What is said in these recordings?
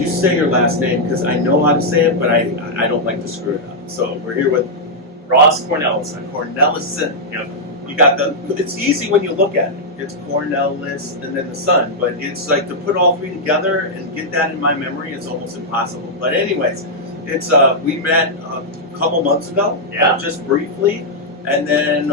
you say your last name because I know how to say it, but I don't like to screw it up. So we're here with Ross Cornellison. Cornellison. Yep. You got it's easy when you look at it. It's Cornellis and then the son, but it's like to put all three together and get that in my memory is almost impossible. But anyways, it's we met a couple months ago, just briefly, and then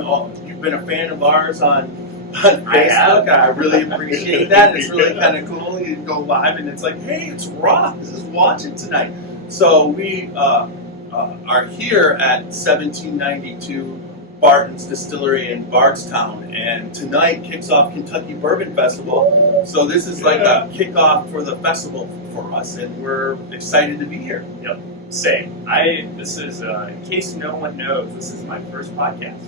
you've been a fan of ours on Facebook. I really appreciate that. It's really kind of cool. You go live and it's like, hey, it's Ross is watching tonight. So we are here at 1792 Barton's Distillery in Bardstown, and tonight kicks off Kentucky Bourbon Festival. So this is like a kickoff for the festival for us, and we're excited to be here. Yep. Same. This is, in case no one knows, this is my first podcast.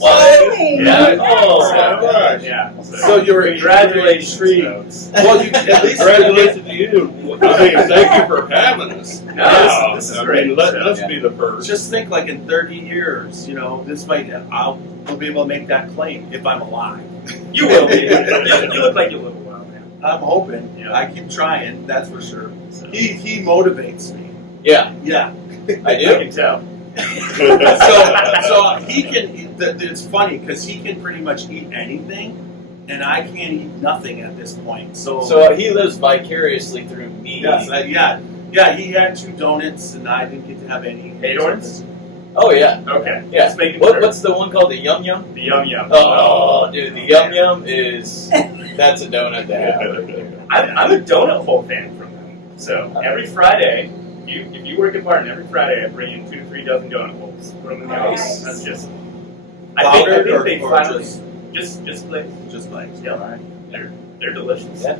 Really? Yeah. Oh, my gosh. Yeah. So you're congratulations. Well, you at least Congratulations to you. I mean, thank you for having us. No, this is great. Let's be the first. just think, like in 30 years, this might we'll be able to make that claim if I'm alive. You will be. You look like you live a while, man. I'm hoping. Yeah. I keep trying. That's for sure. So, He motivates me. Yeah, Yeah. I I do. can tell. So he can. It's funny because he can pretty much eat anything, and I can't eat nothing at this point. So he lives vicariously through me. yes, yeah. He had 2 donuts, and I didn't get to have any. Hey, donuts? Oh yeah, Okay. yeah. Just making sure. What's the one called, the Yum Yum? The Yum Yum. Oh, dude, the Yum Yum that's a donut to have. I'm a donut hole fan from them. So every Friday, if you work at Barton, every Friday I bring in 2 to 3 dozen donut holes. Put them in the Nice. house. That's just. Powdered I think they or finally just glazed. just like Yeah, they're delicious. Yeah.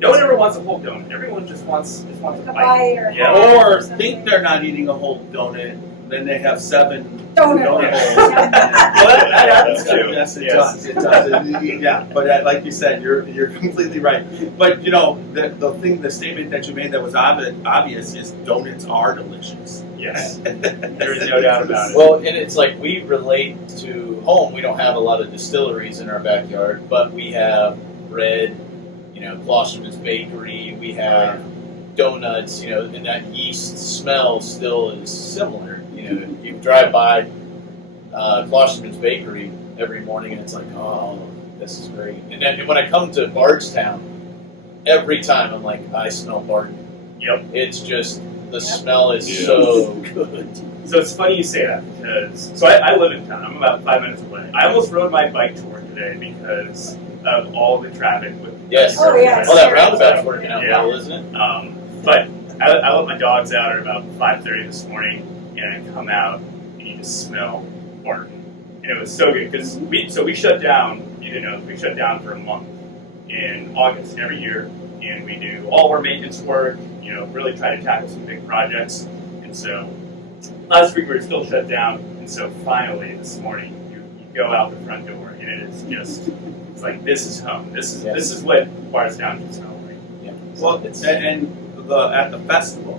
No one ever wants a whole donut. Everyone just wants a Like a bite. bite or Yeah. half or something. think they're not eating a whole donut, then they have 7 Donut donut holes. holes. Well, that happens too. Yes, it does. It does. Yeah, but like you said, you're completely right. But the statement that you made that was obvious is donuts are delicious. Yes. There is no doubt about it. Well, and it's like we relate to home. We don't have a lot of distilleries in our backyard, but we have bread, Klosterman's Bakery. We have donuts, and that yeast smell still is similar. You drive by Klosterman's Bakery every morning, and it's like, oh, this is great. And then when I come to Bardstown, every time I'm like, I smell Barton. Yep. It's just the smell is so good. So it's funny you say that because I live in town. I'm about 5 minutes away. I almost rode my bike to work today because of all the traffic with. Yes. Oh, yeah. Well, that roundabout's working out Yeah. well, isn't it? But I let my dogs out at about 5:30 this morning, and I come out and you just smell Barton, and it was so good because we shut down. You didn't know we shut down for a month in August every year, and we do all our maintenance work. Really try to tackle some big projects, and so last week we were still shut down, and so finally this morning you go out the front door, and it is just it's like this is home. This is what Bardstown can smell like. Yeah. Well, at the festival,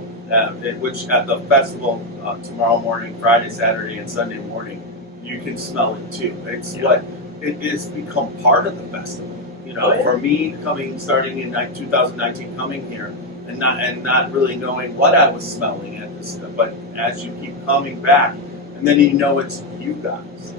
which at the festival tomorrow morning, Friday, Saturday, and Sunday morning, you can smell it too. It's it has become part of the festival. For me, starting in 2019, coming here and not really knowing what I was smelling at this, but as you keep coming back, and then it's you guys.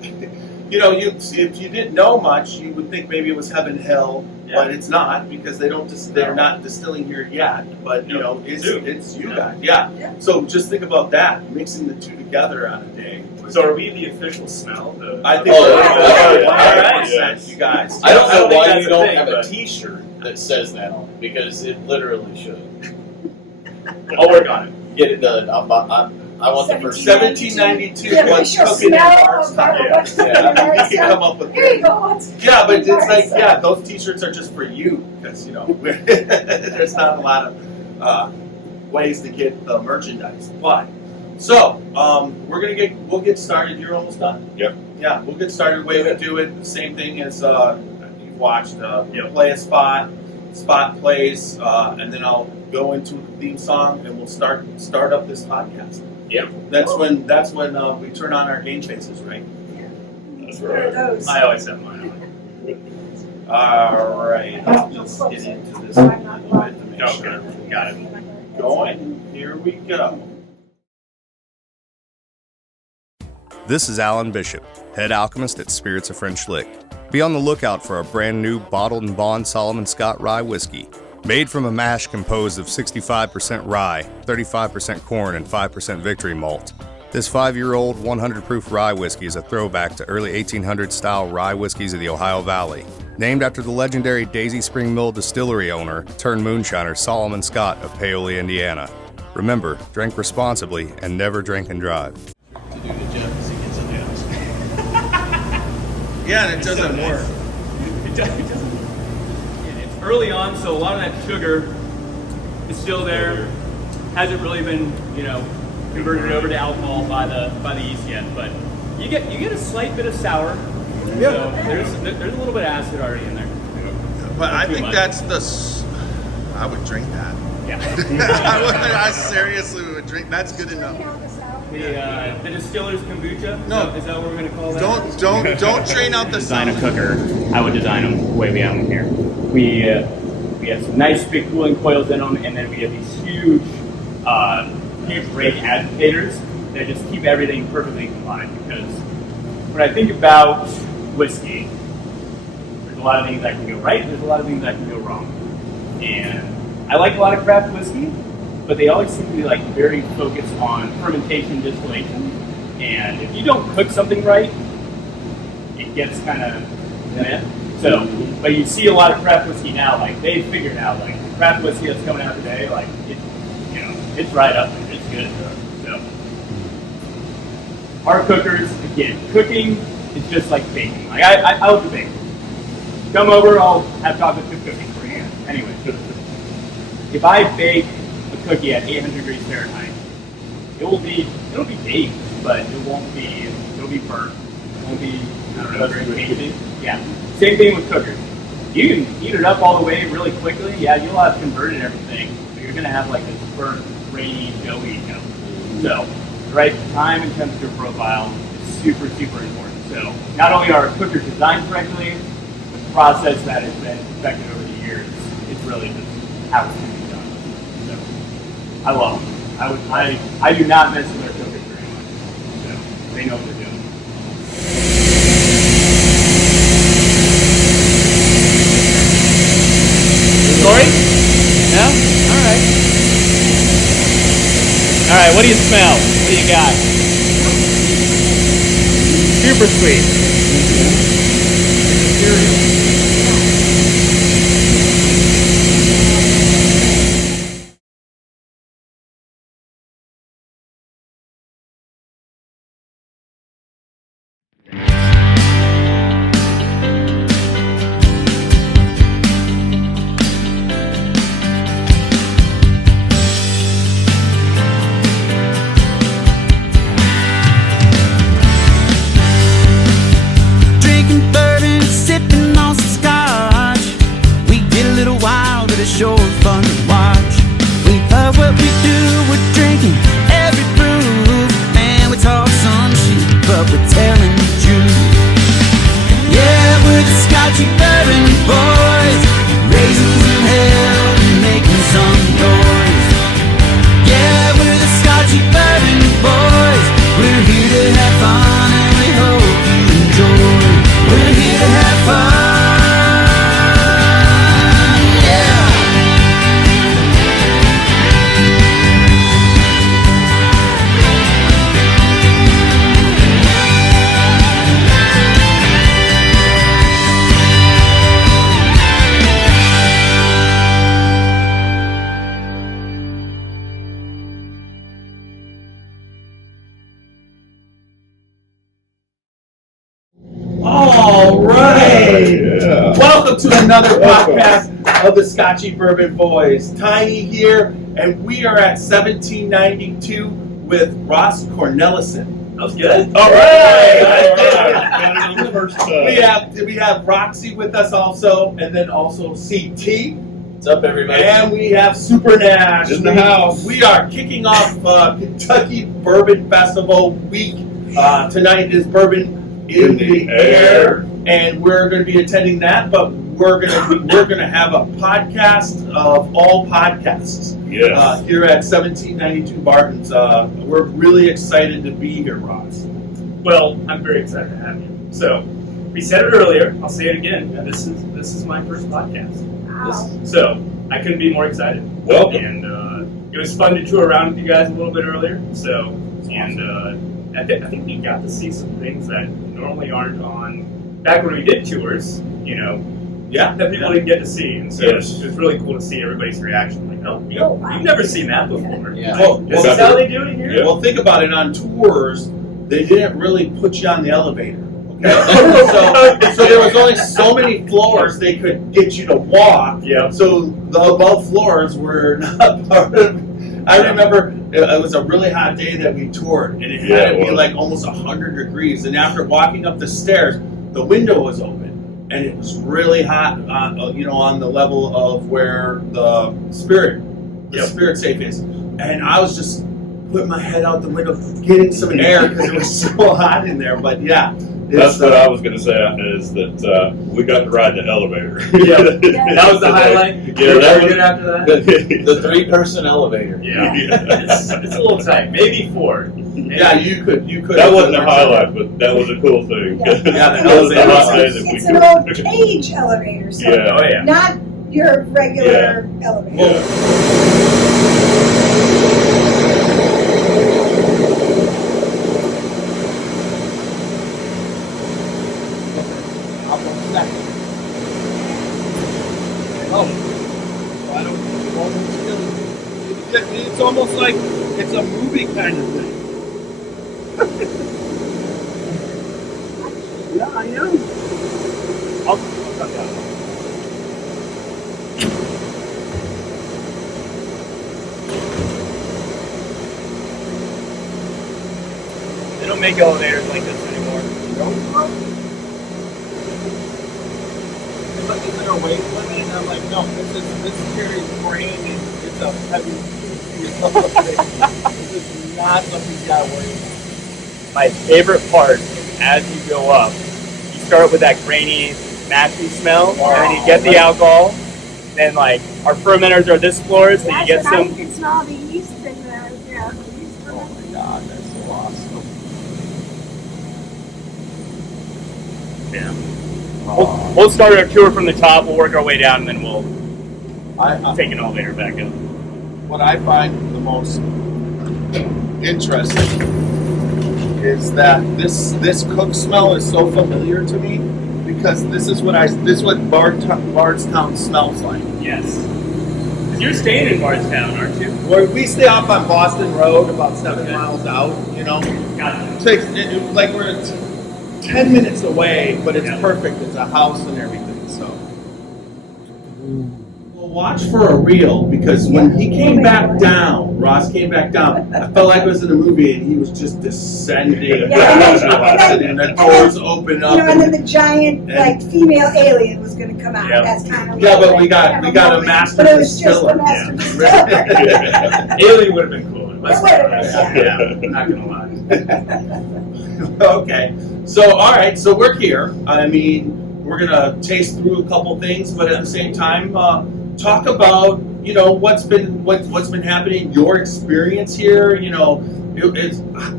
If you didn't know much, you would think maybe it was Heaven Hill, but it's not because they're not distilling here yet. But it's you guys. Yeah. So just think about that, mixing the two together on a day. So are we the official smell? I think Oh, we're yeah. 100%, you guys. I don't know think why that's you a don't thing, have a but- T-shirt that says that on it, because it literally should. I'll work on it. Get it done. I want the first 1792. Yeah, What's official cooking in smell of Bardstown? what's Yeah. cooking in You can Bardstown. come up with. Here you go. Yeah, but it's like, those T-shirts are just for you because there's not a lot of ways to get the merchandise. But so we'll get started. You're almost done. Yep. Yeah, we'll get started. The way we do it, the same thing as you've watched. Play a spot plays, and then I'll go into the theme song, and we'll start up this podcast. Yep. That's when we turn on our game faces, right? That's What are right. those? I always have mine on. All right. I'll just get into this a little bit to make Okay. sure. Got it. going. Here we go. This is Alan Bishop, head alchemist at Spirits of French Lick. Be on the lookout for our brand new bottled and bond Solomon Scott rye whiskey. Made from a mash composed of 65% rye, 35% corn, and 5% victory malt. This 5-year-old 100 proof rye whiskey is a throwback to early 1800s style rye whiskeys of the Ohio Valley. Named after the legendary Daisy Spring Mill Distillery owner, turned moonshiner Solomon Scott of Paoli, Indiana. Remember, drink responsibly and never drink and drive. To do to Jeff as he gets in the house. Yeah, and it doesn't work. It doesn't. And it's early on, so a lot of that sugar is still there. Hasn't really been, converted over to alcohol by the yeast yet. But you get a slight bit of sour. Yeah. So there's a little bit of acid already in there. But Not I too think much. that's I would drink that. Yeah. I seriously would drink. That's good enough. The Distiller's kombucha. No. Is that what we're gonna call that? Don't train out the Design a sound. cooker. I would design them the way we have them here. We have some nice big cooling coils in them, and then we have these huge rate agitators that just keep everything perfectly combined. Because when I think about whiskey, there's a lot of things that can go right. There's a lot of things that can go wrong. And I like a lot of craft whiskey, but they always seem to be very focused on fermentation, distillation. And if you don't cook something right, it gets kind of meh. So, but you see a lot of craft whiskey now, they figured out craft whiskey that's coming out today, it's right up there, it's good. So, our cookers, again, cooking is just like baking. I love to bake. Come over, I'll have chocolate chip cookies for you. Anyway, if I bake a cookie at 800 degrees Fahrenheit, it'll be baked, but it'll be burnt. It won't be, very tasty. Yeah. Same thing with cookers. You can heat it up all the way really quickly. Yeah, you'll have converted everything, but you're gonna have this burnt, grainy, doughy dough. So the right time and temperature profile is super, super important. So not only are our cookers designed correctly, but the process that has been perfected over the years, it's really just how it should be done. So I love them. I do not mess with their cookers very much. So they know what they're doing. Sorry? No? Alright. Alright, what do you smell? What do you got? Super sweet. Drinking bourbon, sipping on some scotch. We get a little wild, but it's sure fun to watch. We love what we do, we're drinking every brew. Man, we talk some shit, but we're telling the truth. Yeah, we're the Scotchy bourbon boys, raising some hell and making some noise. Yeah, we're the Scotchy bourbon boys. We're here to have fun and we hope you enjoy. We're here to have fun, yeah. All right. Yeah. Welcome to another podcast of the Scotchy Bourbon Boys. Tiny here, and we are at 1792 with Ross Cornellison. That was good. All right. Better than the first time. We have Roxy with us also, and then also CT, What's up, everybody? and we have Super Nash In the house. We are kicking off Kentucky Bourbon Festival week. Tonight is Bourbon in the Air, and we're going to be attending that. But we're gonna have a podcast of all podcasts. Yes. Here at 1792 Barton's. We're really excited to be here, Ross. Well, I'm very excited to have you. So, we said it earlier. I'll say it again. This is my first podcast. Wow. So, I couldn't be more excited. Welcome. And it was fun to tour around with you guys a little bit earlier. So, and I think we got to see some things that normally aren't on. Back when we did tours, Yeah. that people didn't get to see, and so Yes. it was really cool to see everybody's reaction. Like, oh, wow. you've never seen that before. Yeah. This is how they do it here. Yeah. Well, think about it. On tours, they didn't really put you on the elevator. Okay, so there was only so many floors they could get you to walk. Yeah. So the above floors were not part of. I remember it was a really hot day that we toured, and it had Yeah, to it be was. like almost 100 degrees. And after walking up the stairs, the window was open, and it was really hot. On the level of where the spirit safe is, and I was just putting my head out the window, getting some air because it was so hot in there. But yeah, That's what I was going to say is that we got to ride the elevator. Yeah. That was the highlight. Yeah, that was good after that. The 3-person elevator. Yeah, it's a little tight. Maybe 4. Yeah, you could. That wasn't a highlight, but that was a cool thing. Yeah. Yeah, That was a hot day that we It's an old cage elevator, so Yeah. Oh yeah. not your regular elevator. Yeah. It's almost like it's a movie kind of thing. Yeah, I know. I'll cut that. They don't make elevators like this anymore. But is there a weight limit? And I'm like, no, this carries grain and it's a heavy This is not something you gotta worry about. My favorite part is as you go up, you start with that grainy, mashy smell, and then you get the alcohol. Then like our fermenters are this floor, so you get That's what I some. can smell the yeast in there. Yeah, the yeast fermentation. God, that's so awesome. Yeah. We'll start our tour from the top. We'll work our way down, and then we'll take an elevator back up. What I find the most interesting is that this cook smell is so familiar to me because this is what Bardstown smells like. Yes. 'Cause you're staying in Bardstown, aren't you? Where we stay off on Boston Road, about 7 miles out. Gotcha. Like we're 10 minutes away, but it's Yeah. perfect. It's a house and everything. So. Well, watch for a reel because when he came back down, Ross came back down. I felt like I was in a movie and he was just descending down to us, and the doors opened up. And then the giant, like, female alien was going to come out. Yeah. That's kind of Yeah, but we got a master But it was just distiller. the master Yeah. distiller. Alien would have been cool. Let's It would have been, yeah. Not gonna lie. Okay, so all right, so we're here. I mean, we're gonna taste through a couple things, but at the same time, talk about what's been happening, your experience here.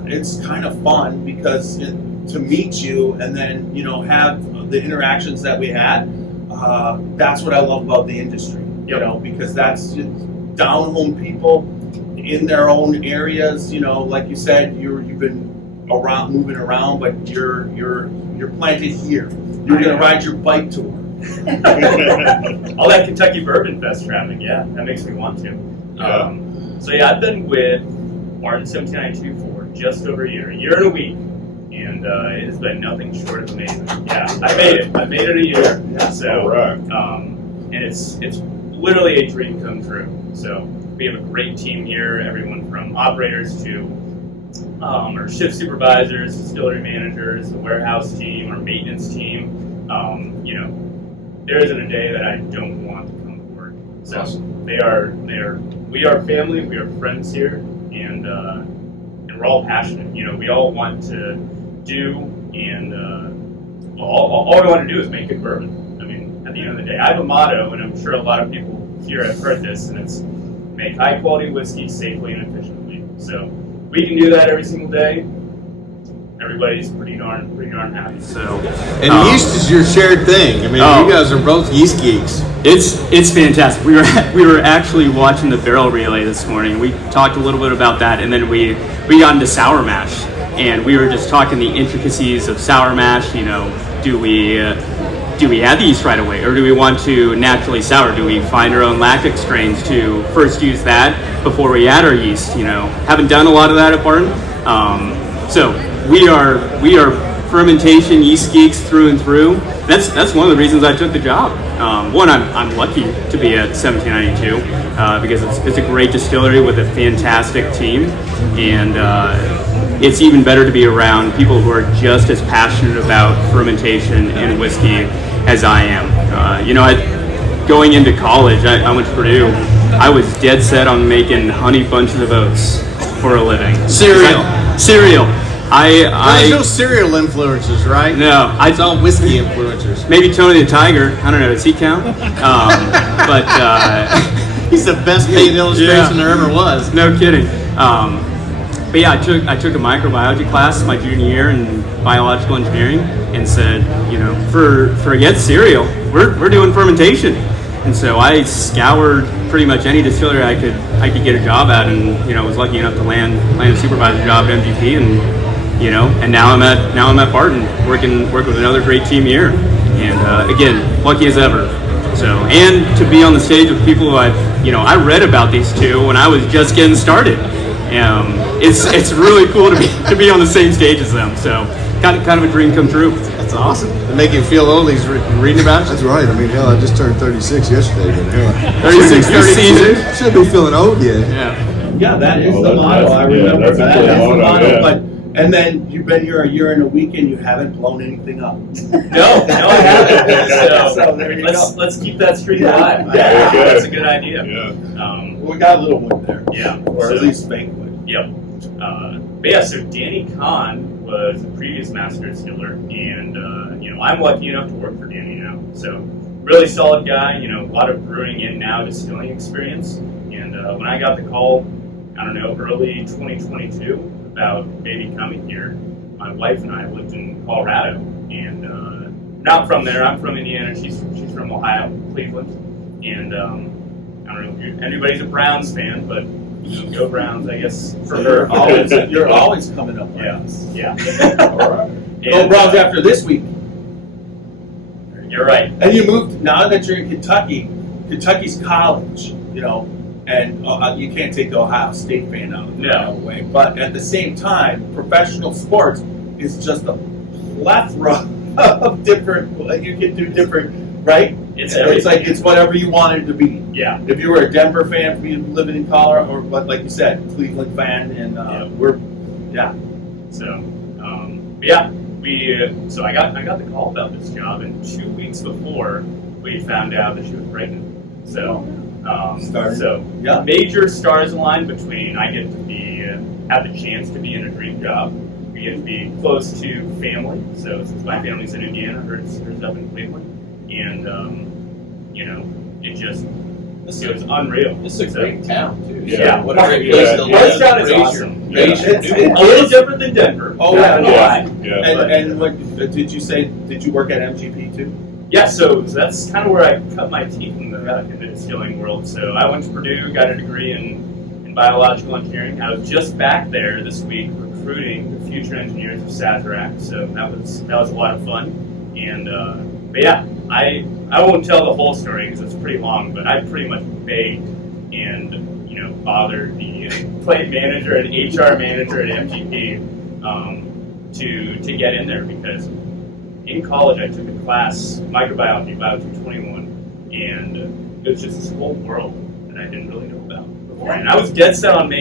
It's kind of fun because to meet you and then have the interactions that we had. That's what I love about the industry. Because that's down home people in their own areas. Like you said, you've been moving around, but you're planted here. You're gonna ride your bike tour. All that Kentucky Bourbon Fest traffic, yeah, that makes me want to. So yeah, I've been with Barton 1792 for just over a year and a week, and it has been nothing short of amazing. Yeah, I made it a year. Yeah. So, All right. and it's literally a dream come true. So we have a great team here, everyone from operators to our shift supervisors, distillery managers, the warehouse team, our maintenance team. There isn't a day that I don't want to come to work. So Awesome. we are family, we are friends here, and we're all passionate. We all want to do, and all we want to do is make good bourbon. I mean, at the end of the day. I have a motto, and I'm sure a lot of people here have heard this, and it's make high quality whiskey safely and efficiently. So we can do that every single day. Everybody's pretty darn happy. So, And yeast is your shared thing. I mean, you guys are both yeast geeks. It's fantastic. We were actually watching the barrel relay this morning. We talked a little bit about that, and then we got into sour mash, and we were just talking the intricacies of sour mash. You know, do we add the yeast right away, or do we want to naturally sour? Do we find our own lactic strains to first use that before we add our yeast? You know, haven't done a lot of that at Barton. So we are fermentation yeast geeks through and through. That's one of the reasons I took the job. One, I'm lucky to be at 1792 because it's a great distillery with a fantastic team, and it's even better to be around people who are just as passionate about fermentation and whiskey as I am. Going into college, I went to Purdue. I was dead set on making honey bunches of oats for a living. Cereal. There's no cereal influencers, right? No, It's all whiskey influencers. maybe Tony the Tiger. I don't know. Does he count? But He's the best paid illustration there ever was. no kidding. But yeah, I took a microbiology class my junior year in biological engineering, and said, forget cereal. We're doing fermentation. And so I scoured pretty much any distillery I could get a job at, and was lucky enough to land a supervisor job at MGP, and now I'm at Barton working with another great team here, and again, lucky as ever. So, and to be on the stage with people who I read about these two when I was just getting started. It's really cool to be on the same stage as them. So kind of a dream come true. That's awesome. They make you feel old. He's reading about it. That's right. I mean, hell, I just turned 36 yesterday, but hell, 36 this season. should be feeling old yet. Yeah, that is Oh, the motto. I remember that's a that cool is the motto, motto. yeah. But and then you've been here a year and a week, and you haven't blown anything up. No, I haven't. So there you go. Let's keep that streak Yeah. alive. Yeah. That's a good idea. Yeah. Well, we got a little wood there, Yeah. or at So- least fake wood. Yep. But yeah, so Danny Kahn was the previous master distiller, and I'm lucky enough to work for Danny now. So really solid guy. A lot of brewing in now distilling experience. And when I got the call, early 2022 about maybe coming here, my wife and I lived in Colorado, and not from there. I'm from Indiana. She's from Ohio, Cleveland, and I don't know if anybody's a Browns fan, but. Go Browns, I guess, for her. You're always coming up with Yeah. us. Yeah. All right. Go And, Browns after this week. You're right. And you moved, now that you're in Kentucky, Kentucky's college, and you can't take the Ohio State fan out of No. the way. But at the same time, professional sports is just a plethora of different, you can do different, right? It's It's like, everything. it's whatever you want it to be. Yeah. If you were a Denver fan, for you living in Colorado, or like you said, Cleveland fan, and So, but yeah, so I got the call about this job, and 2 weeks before we found out that she was pregnant. So, Started. so Yeah. major stars aligned between I get to have the chance to be in a dream job. We get to be close to family. So since my family's in Indiana, hers up in Cleveland, and it was unreal. This is a So- great town too. Yeah. What a great place to live. Youngstown is Raise your- awesome. raise your It's- newborn. A little different than Denver. Oh, yeah. Yeah. And what did you say? Did you work at MGP too? Yeah, so that's kind of where I cut my teeth in the distilling world. So I went to Purdue, got a degree in biological engineering. I was just back there this week recruiting the future engineers of Sazerac. So that was a lot of fun. And but yeah, I won't tell the whole story because it's pretty long. But I pretty much begged and bothered the plant manager and HR manager at MGP to get in there, because in college I took a class, microbiology, Bio 221, and it was just this whole world that I didn't really know about before. And I was dead set on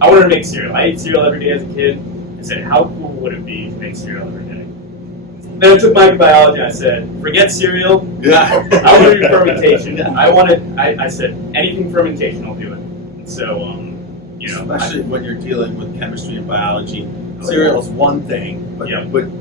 I wanted to make cereal. I ate cereal every day as a kid. I said, how cool would it be to make cereal every day? Then I took microbiology and I said, forget cereal. Yeah. I want to do fermentation. I said, anything fermentation, I'll do it. And so, Especially when you're dealing with chemistry and biology, cereal is one thing, but Yeah. with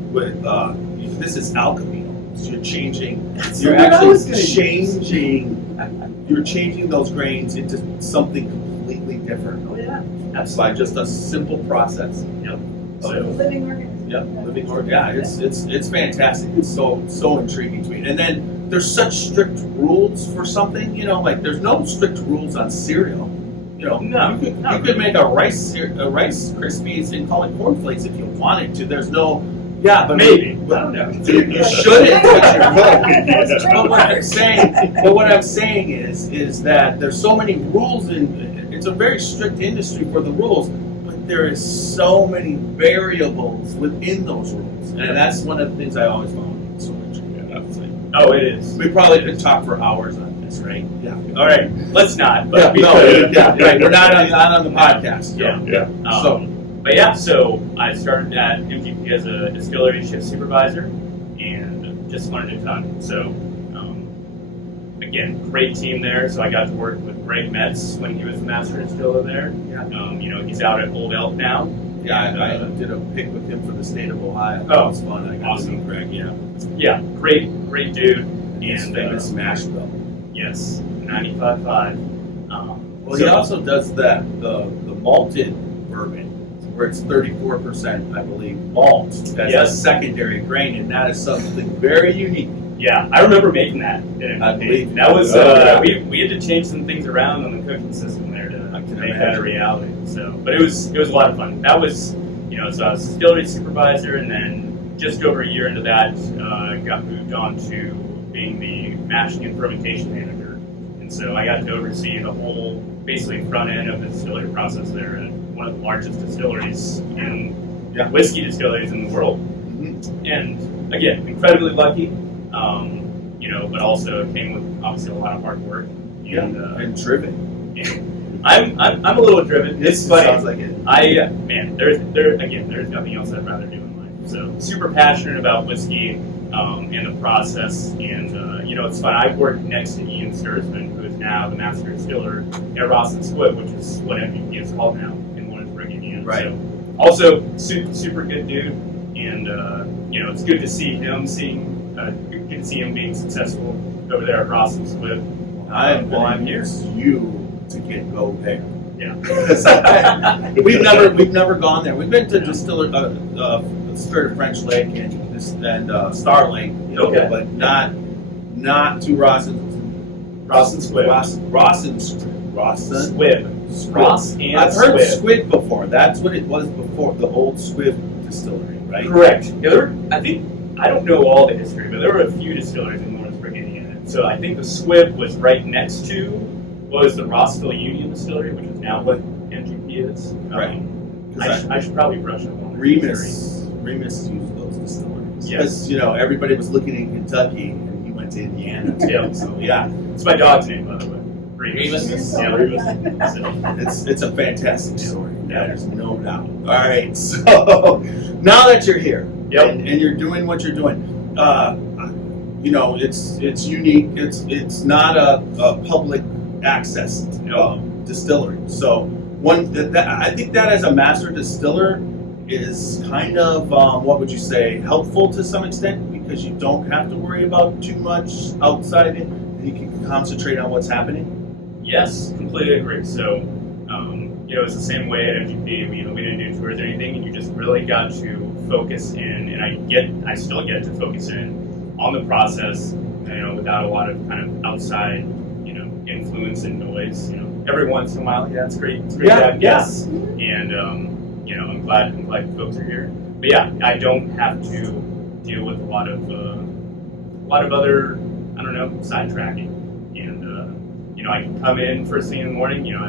this is alchemy. rules. You're changing. That's You're what I was actually gonna changing. You're changing those grains into something completely different. Oh, yeah. That's by just a simple process. Yep. So, Living organism. yep, living organ. Yeah, it's fantastic. It's so intriguing to me. And then there's such strict rules for something. You know, like there's no strict rules on cereal. You know, No, you could make a rice Krispies and call it cornflakes if you wanted to. There's no. Yeah, but Maybe. I but don't know. you shouldn't, but you That's could. true. But what I'm saying is that there's so many rules and it's a very strict industry for the rules, but there is so many variables within those rules, and that's one of the things I always found so interesting. Oh, it is. We probably could talk for hours on this, right? Yeah. All right, let's not. But Yeah, we no, could. yeah, right. We're not on the podcast. Yeah. So. But yeah, so I started at MGP as a distillery shift supervisor, and just learned a ton. So, again, great team there. So I got to work with Greg Metz when he was the master distiller there. Yeah. You know, he's out at Old Elk now. Yeah, I did a pick with him for the state of Ohio. Oh, That was fun. I got awesome. to meet Greg. Yeah. Yeah, great dude. His And famous mash bill. yes, 95.5. Well, he also does the malted bourbon, where it's 34%, I believe, malt as a Yes. secondary grain, and that is something very unique. Yeah, I remember making that. I believe that was yeah. we had to change some things around on the cooking system there to I can make that a imagine. reality. So, but it was a lot of fun. That was, you know, so I was distillery supervisor, and then just over a year into that, got moved on to being the mashing and fermentation manager, and so I got to oversee the whole, basically front end of the distillery process there at one of the largest distilleries in Yeah. whiskey distilleries in the world. Mhm. And again, incredibly lucky, you know, but also it came with obviously a lot of hard work. And, And driven. I'm a little driven. It's funny. Sounds like it. There's nothing else I'd rather do in life. So super passionate about whiskey and the process, and you know, it's fun. I work next to Ian Sturzman, who is now the master distiller at Ross and Squibb, which is what MVP is called now, and one is bringing in. Right. So, also super good dude, and you know, it's good to see him good to see him being successful over there at Ross and Squibb. I'm here. You to go there. Yeah. we've never gone there. We've been to Distiller, Spirit of French Lake and Star Lake, you know, Okay. but not to Ross and Squibb. Ross and Squibb. Ross and I've heard Squibb. Squid before. That's what it was before, the old Squibb distillery, right? Correct. Yeah, I don't know all the history, but there were a few distilleries in Lawrence, Virginia. So I think the Squibb was right next to was the Rossville Union Distillery, which is now what MGP is. Right. I should probably brush up on Remus used those distilleries. Yes. Because, you know, everybody was looking in Kentucky and he went to Indiana. Yeah. So, yeah. It's my dog's name, by the way. Remus? Yeah, Remus. So, It's a fantastic story. Yeah, there's no doubt. All right, so now that you're here Yep. and you're doing what you're doing, you know, it's unique. It's not a public access distillery. So I think that as a master distiller is kind of what would you say, helpful to some extent, because you don't have to worry about too much outside it, and you can concentrate on what's happening. yes, completely agree. So, you know, it's the same way at MGP. We didn't do tours or anything, and you just really got to focus in, and I still get to focus in on the process, you know, without a lot of kind of outside, you know, influence and noise. You know, every once in a while, yeah, it's great to have guests, and you know, I'm glad folks are here. But yeah, I don't have to deal with a lot of other, I don't know, sidetracking, and you know, I can come in first thing in the morning. You know,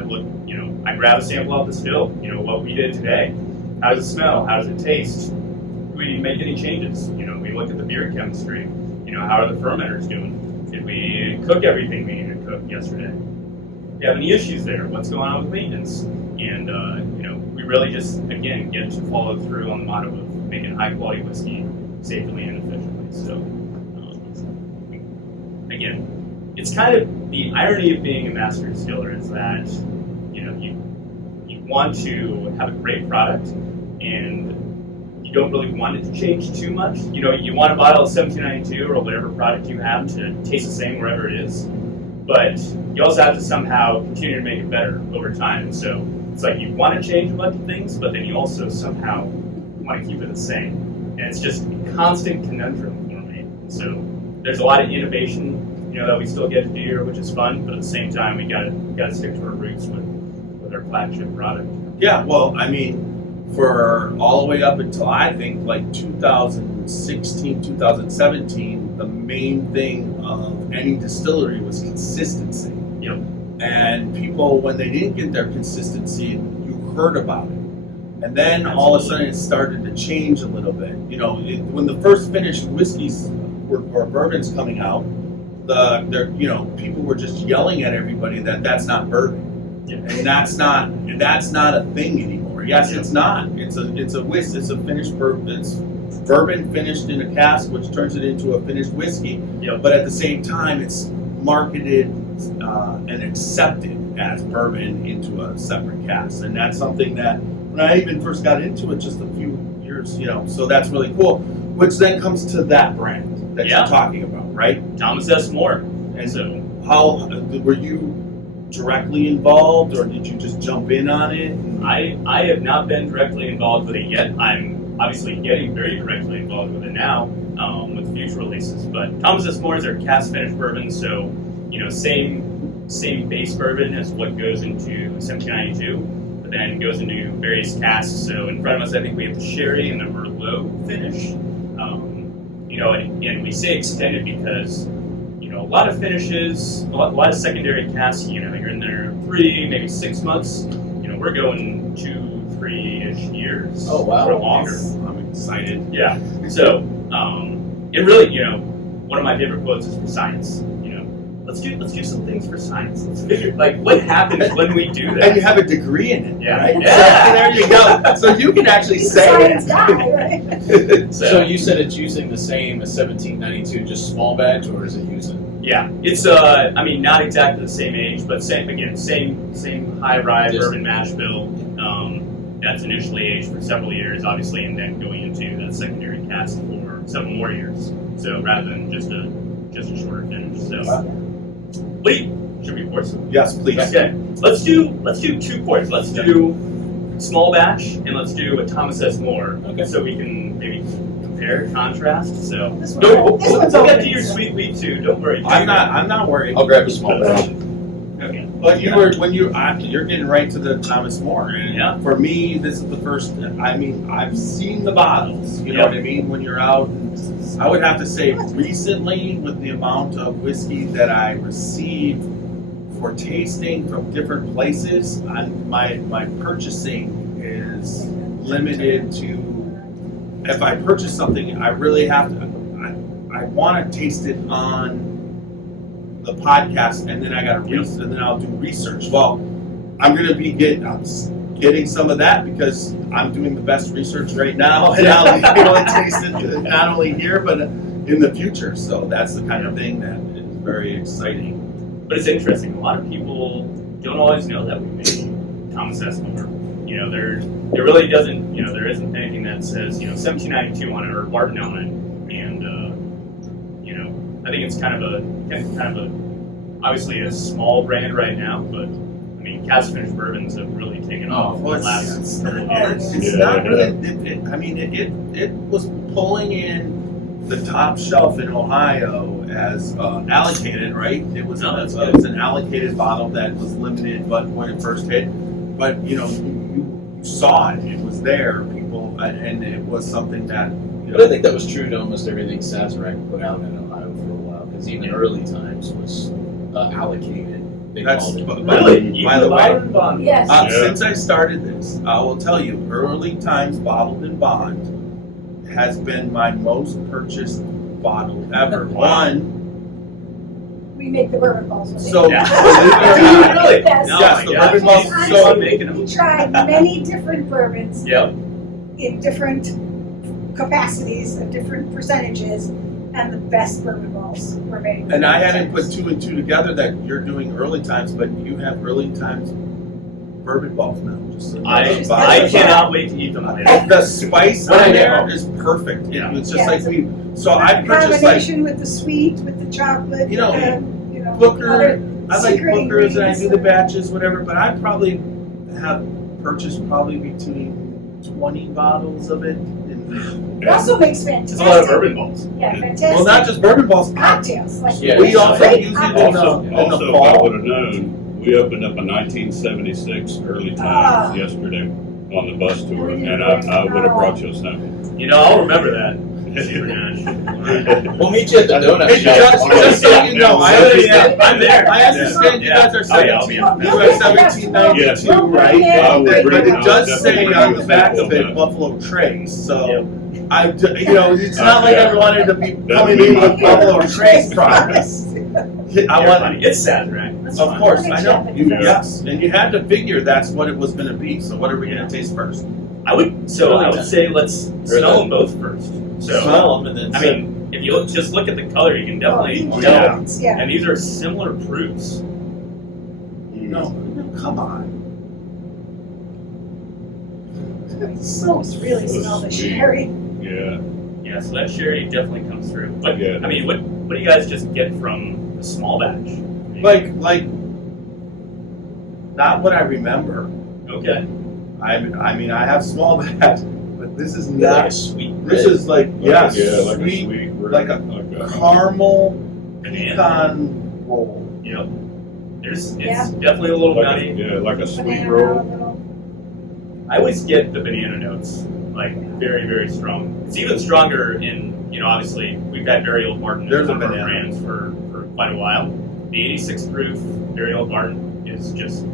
I grab a sample off the still. You know, what we did today. How does it smell? How does it taste? Do we need to make any changes? You know, we look at the beer chemistry. You know, how are the fermenters doing? Did we cook everything we needed to cook yesterday? Do you have any issues there? What's going on with maintenance? And you know, we really just again get to follow through on the motto of making high quality whiskey safely and efficiently. So again, it's kind of the irony of being a master distiller is that, you know, you want to have a great product, and you don't really want it to change too much. You know, you want a bottle of 1792 or whatever product you have to taste the same wherever it is, but you also have to somehow continue to make it better over time. So it's like you want to change a bunch of things, but then you also somehow want to keep it the same. And it's just a constant conundrum for me. So there's a lot of innovation, you know, that we still get to do here, which is fun, but at the same time, we gotta stick to our roots with our flagship product. Yeah, well, I mean, for all the way up until I think like 2016, 2017, the main thing of any distillery was consistency. Yep. And people, when they didn't get their consistency, you heard about it. And then all of a sudden it started to change a little bit. You know, when the first finished whiskeys or bourbons coming out, people were just yelling at everybody that that's not bourbon, and that's not a thing anymore. Yes, it's not. It's a finished bourbon. It's bourbon finished in a cask, which turns it into a finished whiskey. Yep. But at the same time, it's marketed and accepted as bourbon into a separate cask, and that's something that when I even first got into it just a few years, so that's really cool. Which then comes to that brand that you're talking about, right? Thomas S. More. And so, how were you directly involved, or did you just jump in on it? I have not been directly involved with it yet. I'm obviously getting very directly involved with it now with future releases. But Thomas S. More is our cask finished bourbon, so same base bourbon as what goes into 1792, but then goes into various casks. So in front of us, I think we have the Sherry and the Merlot finish. And we say extended because, a lot of finishes, a lot of secondary casks, you're in there 3, maybe 6 months. We're going 2, 3-ish years. Oh, wow. Or longer. I'm excited. Yeah. So, it really, one of my favorite quotes is for science. Let's do some things for science. Let's figure, what happens when we do that. And you have a degree in it, Yeah. right? Yeah. So there you go. So you can actually say Science it. guy, right? So you said it's using the same as 1792, just small batch, or is it using? Yeah, it's not exactly the same age, but same high rye Just- bourbon mash bill. That's initially aged for several years, obviously, and then going into that secondary cask for several more years. So rather than just a shorter finish. So, should we pour some? Yes, please. Okay, let's do 2 pours. Let's do small batch and let's do a Thomas S. More. Okay. So we can maybe compare, contrast. So This we'll one's get open. to your sweet wheat too. Don't worry. I'm not worried. I'll grab a small batch. Okay. But you're getting right to the Thomas More, and Yeah. for me, this is the first. I've seen the bottles. You know Yeah. what I mean? When you're out, I would have to say recently, with the amount of whiskey that I receive for tasting from different places, my purchasing is limited to. If I purchase something, I really have to. I want to taste it on the podcast, and then I got to and then I'll do research. Well, I'm going to be getting some of that because I'm doing the best research right now, and I'll be able to taste it not only here but in the future. So that's the kind of thing that is very exciting. But it's interesting. A lot of people don't always know that we make Thomas S. More. There really doesn't. There isn't anything that says 1792 on it or Barton on it, and I think it's kind of a obviously a small brand right now, but cask finished bourbons have really taken off in the last couple of years. It's not really. It was pulling in the top shelf in Ohio as allocated, right? It was an allocated bottle that was limited, but when it first hit, but you saw it. It was there, people, and it was something that. But I think that was true to almost everything Sazerac put out in Ohio for a while, because even early times was allocated. That's Really? by the way. Bond? Yes. Since I started this, I will tell you, Early Times Bottled in Bond has been my most purchased bottle ever. We make the bourbon balls with it. So, Yeah. really? Yes. No, Yes, my the God. bourbon balls. Honestly, So, making them. we tried many different bourbons Yep. in different capacities and different percentages, and the best bourbon balls were made. and I hadn't put 2 and 2 together that you're doing Early Times, but you have Early Times bourbon balls now. Just I cannot wait to eat them later. The spice When I on get there home. is perfect. Yeah. It's just Yeah, like it's a- we. So I The purchased like combination with the sweet, with the chocolate, You know, with the, other Booker. I like secret Bookers and I do the ingredients. batches, whatever. But I probably have purchased probably between 20 bottles of it. It also makes fantastic. It's a lot of bourbon balls. Yeah, fantastic. Well, not just bourbon balls. cocktails. Like Yeah, We also great use it in cocktails. the Also, if I fall. would have known, we opened up a 1976 early times Ah. yesterday on the bus tour, and I would have brought you a sample. You know, I'll remember that. Super Nash. We'll meet you at the donut Hey, shop. just so you know, I understand. I'm there. I understand you guys are Oh, yeah, I'll be 17. out. You are 1792, right? I would But bring it does I'll say definitely on bring the back of sample it Buffalo Trace, so Yep. it's not like I wanted to be coming in with Buffalo Trace products. I You're want, funny. It's sad, right? That's of fine. course, Look I at know. you. Yes, and you had to figure that's what it was going to be. So what are we going to taste first? I would say let's smell them both first. So Smell them and then I mean, if you just look at the color, you can definitely Oh, tell. yeah. And these are similar proofs. No, come on. So really smell the sweet. sherry. Yeah. Yeah, so that sherry definitely comes through. But Yeah. I mean, what do you guys just get from the small batch? I mean, Like, not what I remember. okay, I mean, I have small batch, but this is like not. a sweet This red. is like Yeah, like sweet, a sweet, like a caramel banana. pecan roll. Yep. It's Yeah. definitely a little like nutty. like a sweet Banana, roll. a little. I always get the banana notes, like very, very strong. It's even stronger in, obviously we've had very old Barton There's as a one of our banana. brands for quite a while. The 86 proof very old Barton is just,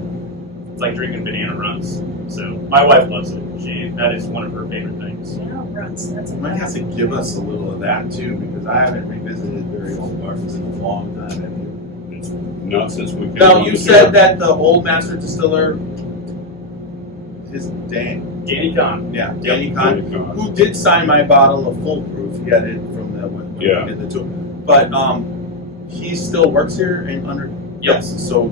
it's like drinking banana runs. So my wife loves it. That is one of her favorite things. Yeah, runs. That's a You might have to give us a little of that too, because I haven't revisited very old Bartons in a long time. Have you? It's not since we came Now on you the said tour. that the old master distiller is Danny Kahn. Danny Kahn, Danny Kahn. who did sign my bottle of full proof. He had it from the when Yeah. we did the tour. But he still works here and under. Yep. So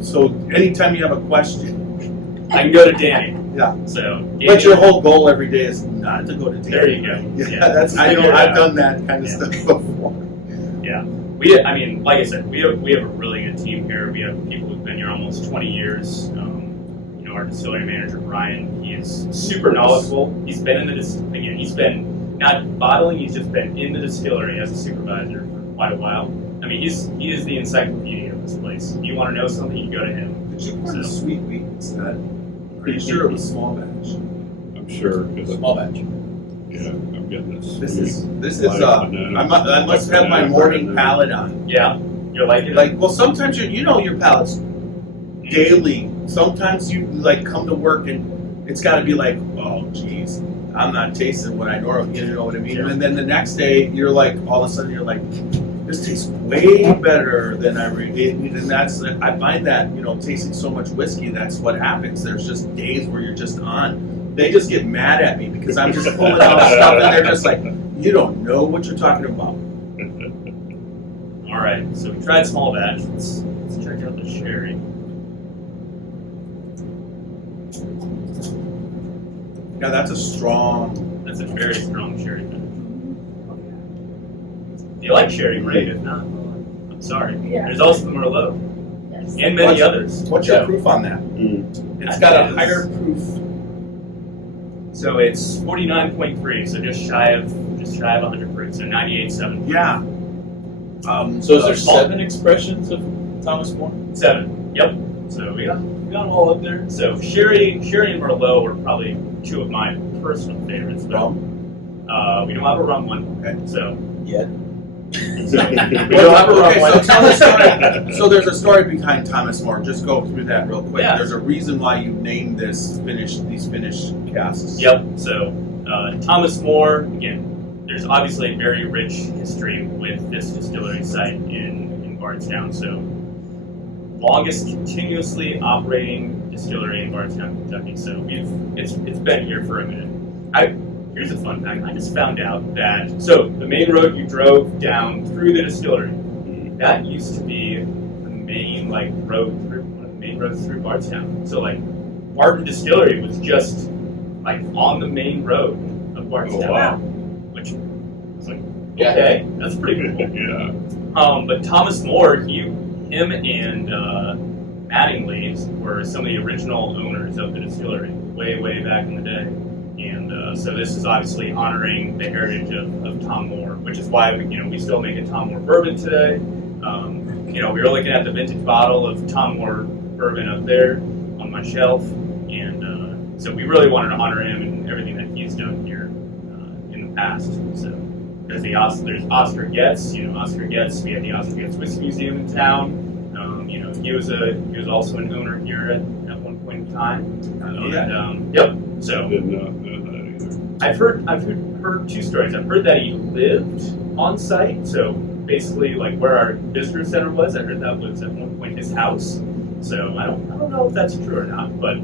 so anytime you have a question, I can go to Danny. Yeah. So Danny, but your whole goal every day is not to go to Danny. There you go. Yeah, Yeah. that's I know Figure it I've out. done that kind of Yeah. stuff before. Yeah. I mean, like I said, we have a really good team here. We have people who've been here almost 20 years. Our distillery manager, Brian, he is super knowledgeable. He's been in he's been not bottling, he's just been in the distillery as a supervisor for quite a while. I mean, he is the encyclopedia of this place. If you want to know something, you go to him. Did you pour the So- sweet wheat instead? Pretty sure it was small batch. I'm sure because Small batch. yeah, I'm getting this. This is Like banana. I must Like have my banana. morning palate on. Yeah, you're liking it? Like, well, sometimes your palate's daily. Sometimes you like come to work and it's got to be like, oh, geez, I'm not tasting what I normally, you know what I mean? Sure. And then the next day, you're like, all of a sudden, you're like, this tastes way better than I and that's I find that tasting so much whiskey, that's what happens. There's just days where you're just on. They just get mad at me because I'm just pulling out stuff and they're just like, you don't know what you're talking about. All right, so we tried small batch. Let's check out the sherry. Yeah, that's a strong. That's a very strong sherry finish. If you like sherry, great. If not, I'm sorry. Yeah. There's also the Merlot Yes. and many others. What's your So- proof on that? It's That got a is- higher proof. So it's 49.3, so just shy of 100 proof, so 98.7. Yeah. So is there small- 7 expressions of Thomas More? 7. Yep. So we got them all up there. So Sherry and Merlot were probably 2 of my personal favorites. But, Rum? we don't have a rum one. Okay. So Yet. we don't have a rum Okay, one. so tell the story. So there's a story behind Thomas More. Just go through that real quick. Yeah. There's a reason why you named these finished casks. Yep. So Thomas More, again, there's obviously a very rich history with this distillery site in Bardstown. So longest continuously operating distillery in Bardstown, Kentucky. So it's been here for a minute. Here's a fun fact. I just found out that the main road you drove down through the distillery, that used to be the main road through one of the main roads through Bardstown. So Barton Distillery was just like on the main road of Bartonstown, wow. which was like, Yeah. okay, that's pretty cool. Yeah. But Thomas Moore, him and Mattingly were some of the original owners of the distillery way back in the day. And so this is obviously honoring the heritage of Tom Moore, which is why we still make a Tom Moore bourbon today. We were looking at the vintage bottle of Tom Moore bourbon up there on my shelf, and so we really wanted to honor him and everything that he's done here in the past. So there's Oscar Getz. Oscar Getz. We have the Oscar Getz Whiskey Museum in town. He was also an owner here at one point in time. Yep. So Didn't know that either. I've heard two stories. I've heard that he lived on site. So basically, like where our visitor center was, I heard that was at one point his house. So I don't know if that's true or not, but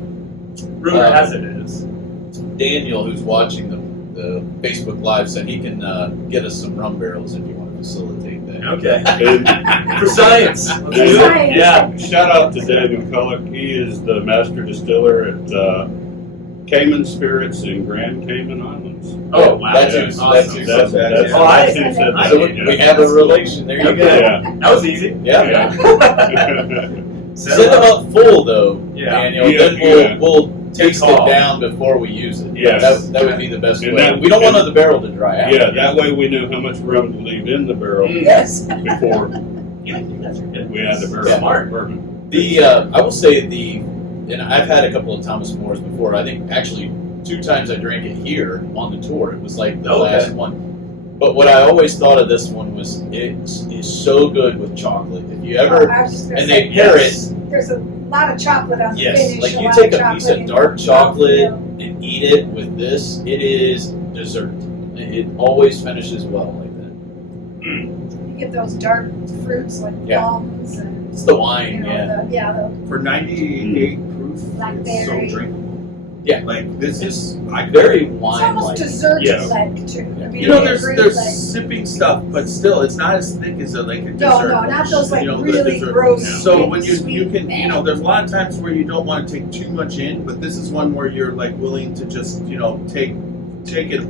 rumor has it is. Daniel, who's watching the Facebook Live, said he can get us some rum barrels if you want to facilitate that. Okay. And For science. Let's do it. Science. Yeah. shout out to Daniel Culloch. He is the master distiller at Cayman Spirits in Grand Cayman Islands. Oh wow. That's Yeah. who's Awesome. said that. That's Oh, I- who said that. So we have a relation. There you go. Yeah. That was easy. Yeah. So, Set them up full though, Yeah. Daniel. Yeah, Then yeah. we'll taste Good call. it down before we use it. Yes. That would be the best And way. that- We don't want the barrel to dry out. Yeah, that way we knew how much rum to leave in the barrel Yes. before Yeah, I think that's good. we had the barrel. Smart. Bourbon. I will say and I've had a couple of Thomas Moores before. I think actually 2 times I drank it here on the tour. It was like the Okay. last one. But what I always thought of this one was it is so good with chocolate. If you ever I was just gonna and say, they pair yes. there's a lot of chocolate on the Yes, finish. like you lot take of a piece chocolate of dark in chocolate the and eat it with this, it is dessert. It always finishes well like that. You get those dark fruits like Yeah. plums and It's the wine, the For 98 proof, it's so Blackberry. drinkable. Yeah. Like this is Very it's wine-like. almost dessert Yes. like too. I mean, there's like, sipping stuff, but still, it's not as thick as a dessert. no, not those like the really dessert. gross. So sweet, when you sweet can, man. there's a lot of times where you don't want to take too much in, but this is one where you're like willing to just, take it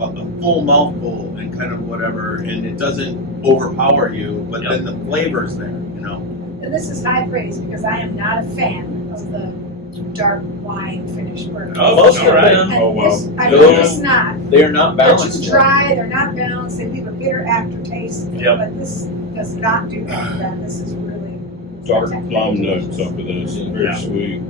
a full mouthful and kind of whatever, and it doesn't overpower you, but then the flavor's there, And this is high praise because I am not a fan of the dark wine finished bourbon. Oh, Most all of right. them, And Oh, wow. this, I'm No. just not. they are not They're balanced. just dry. They're not balanced. They leave a bitter aftertaste. Yep. But this does not do that. This is really Dark plum notes off of this. Very Yeah. sweet.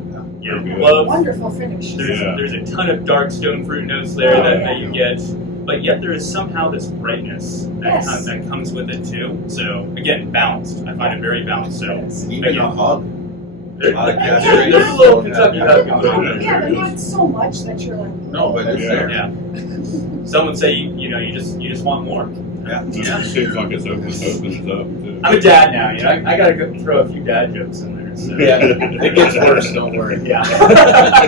Yeah, Very good. love. wonderful finish. There's a ton of dark stone fruit notes there Oh, that yeah. you get, but yet there is somehow this brightness Yes. that comes with it too. So again, balanced. I find it very balanced. So Even a hug. there's Yeah. a little Kentucky hug Yeah. going on Yeah, there. but not so much that you're like. No, but it's Yeah. there. Yeah. Some would say you just want more. Yeah. It seems like it's opens up too. I'm a dad now. I gotta go throw a few dad jokes in there. So. Yeah, it gets worse. Don't worry. Yeah.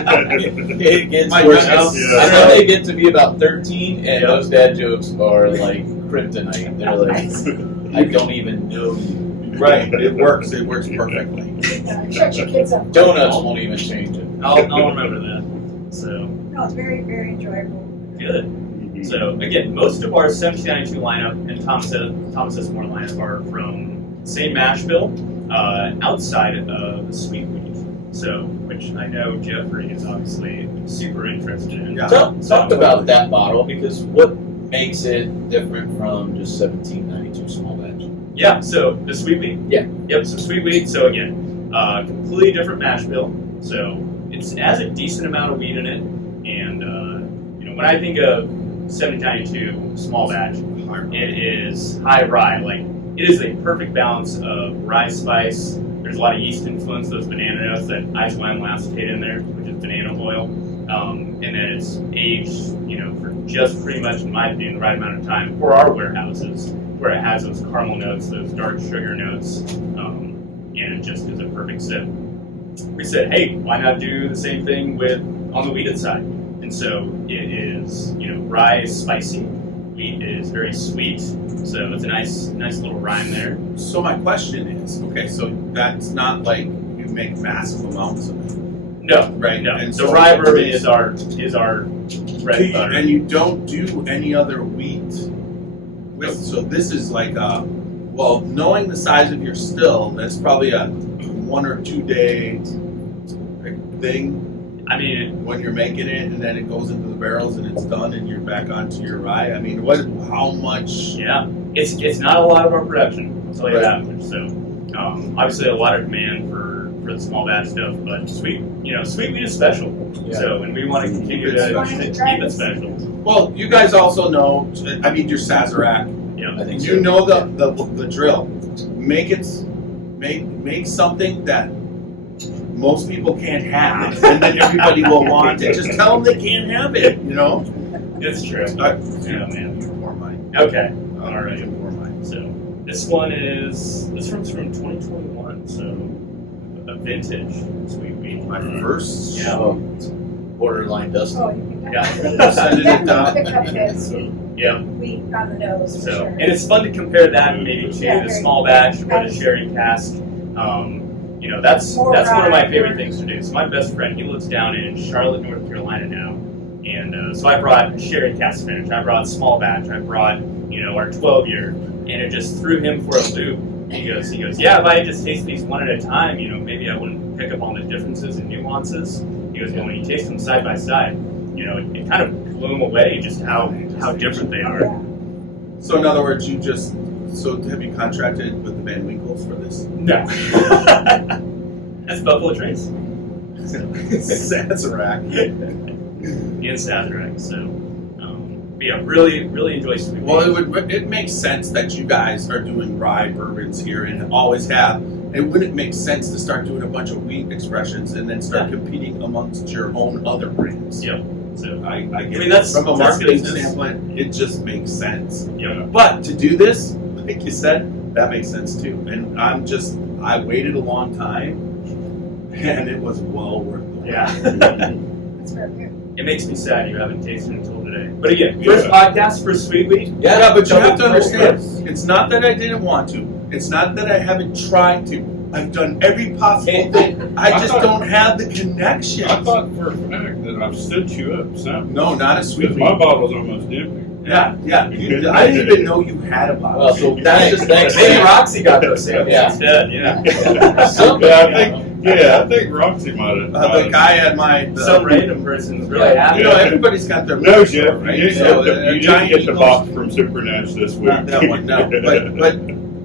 It gets My worse. goodness. I know they get to be about 13, and Yeah. those dad jokes are like kryptonite. They're like, I don't even know you. Right. It works. It works perfectly. Shut your kids up. Donuts won't even change it. I'll remember that. So No, it's very, very enjoyable. good. So again, most of our 1792 lineup and Thomas S. Moore lineup are from same mash bill, outside of the sweet wheat. So, which I know Jeffrey is obviously super interested in. Yeah. Talk about that bottle, because what makes it different from just 1792 small batch? Yeah. So the sweet wheat. Yeah. Yep. So sweet wheat. So again, completely different mash bill. So it has a decent amount of wheat in it, and when I think of 1792 small batch, it is high rye. Like it is a perfect balance of rye spice. There's a lot of yeast influence, those banana notes that isoamyl acetate in there, which is banana oil, and then it's aged, for just pretty much, in my opinion, the right amount of time for our warehouses, where it has those caramel notes, those dark sugar notes, and it just is a perfect sip. We said, hey, why not do the same thing on the wheated side? And so it is, rye is spicy, wheat is very sweet, so it's a nice little rhyme there. So my question is, okay, so that's not like you make massive amounts of it. No, right? no. And The so rye bourbon it's- is our bread and butter. And you don't do any other wheat with. So this is like well, knowing the size of your still, that's probably a 1 or 2 day thing. I mean, when you're making it, and then it goes into the barrels, and it's done, and you're back onto your rye. I mean, how much? yeah, it's not a lot of our production. I'll tell you Right. that much. So, obviously, a lot of demand for the small batch stuff, but sweet wheat is special. Yeah. So, and we want to continue to keep it special. Well, you guys also know. I mean, your Sazerac. Yeah, I think You so. know the drill. Make something that most people can't have, and then everybody will want it. Just tell them they can't have it. You know. it's true. Yeah, man. You pour mine. Okay, all right. You pour mine. So this one's from 2021. So a vintage sweet wheat. My first. Yeah. Oh, it's borderline dusty. Oh, you can Yeah. Sending it down. pick up this Yeah. wheat on the nose for So, sure. and it's fun to compare that maybe to Yeah, the very small batch or the sherry cask. That's More one of my rye, favorite more- things to do. So my best friend, he lives down in Charlotte, North Carolina now, and so I brought sherry cask finish. I brought small batch. I brought our 12-year, and it just threw him for a loop. He goes, yeah, if I had just tasted these one at a time, maybe I wouldn't pick up on the differences and nuances. He goes, but when you taste them side by side, it kind of blew him away just how different they are. Yeah. So in other words, have you contracted with the Van Winkles for this? No. That's Buffalo Trace. Sazerac. In Sazerac, so but yeah, really enjoy sweet wheat. Well, it makes sense that you guys are doing rye bourbons here and always have. It wouldn't make sense to start doing a bunch of wheat expressions and then start competing amongst your own other brands. Yep. So I get I mean, it. that's- From a that's marketing business. standpoint, it just makes sense. Yep. But to do this, like you said, that makes sense too. And I waited a long time, and it was well worth the wait. Yeah. That's very good. It makes me sad you haven't tasted it until today. But again, first podcast for sweet wheat. Yeah, but you have to Double understand, first. it's not that I didn't want to. It's not that I haven't tried to. I've done every possible thing. I just don't have the connections. I thought for a fact that I've sent you up something. No, not a sweet Because wheat. my bottle's almost empty. Yeah. I didn't even know you had a bottle. Well, so That's thanks. Maybe Roxy got those samples Yeah. instead. Yeah. I think Roxy might have. The guy at Some random person's really happy. everybody's got their No, Jeff, right? you didn't So, get the, you Giant didn't get the Eagles- box from Supernash this week. Not that one, no.